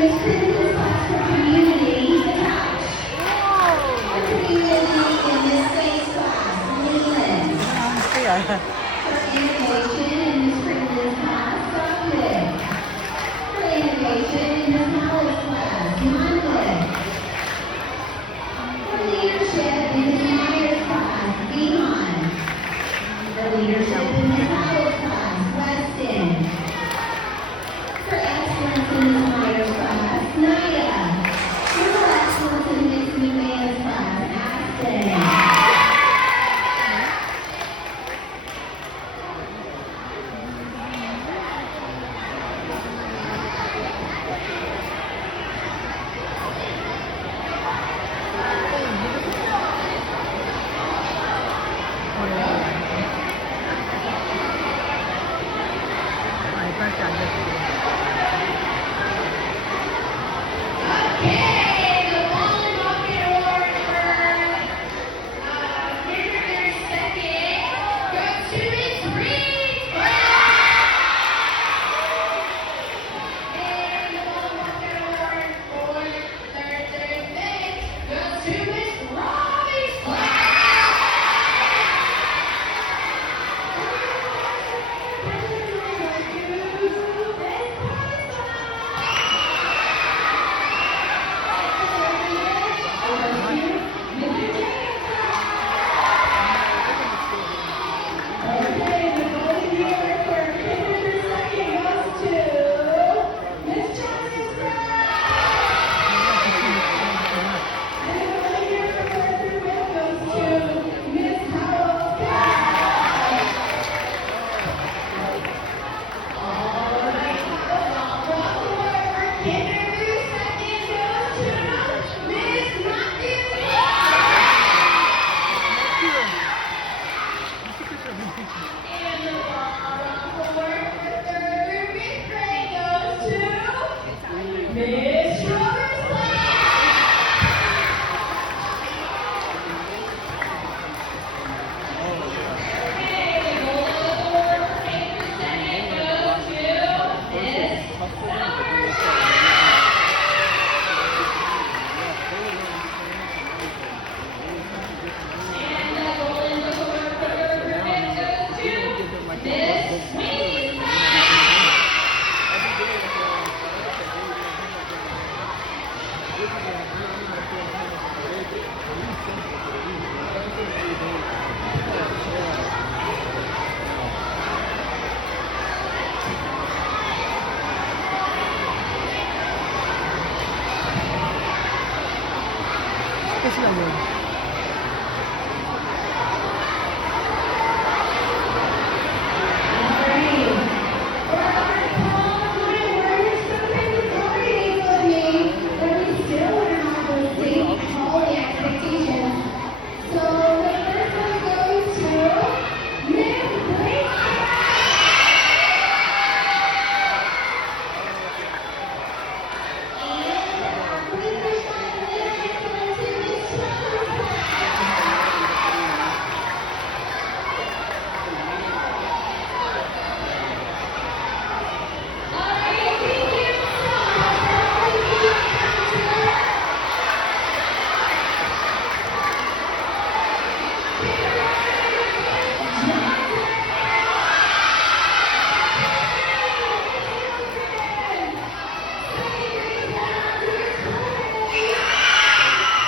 Miss Princess class for community, the couch. For community in Miss Faye's class, Leland. For innovation in Miss Princess class, Sophic. For innovation in Miss Hollis class, Monday. For leadership in Miss Myers class, Behan. For leadership in Miss Howell's class, Weston. For excellence in Miss Myers class, Naya. For excellence in Miss McMahon's class, Aston. Kasi lang yun.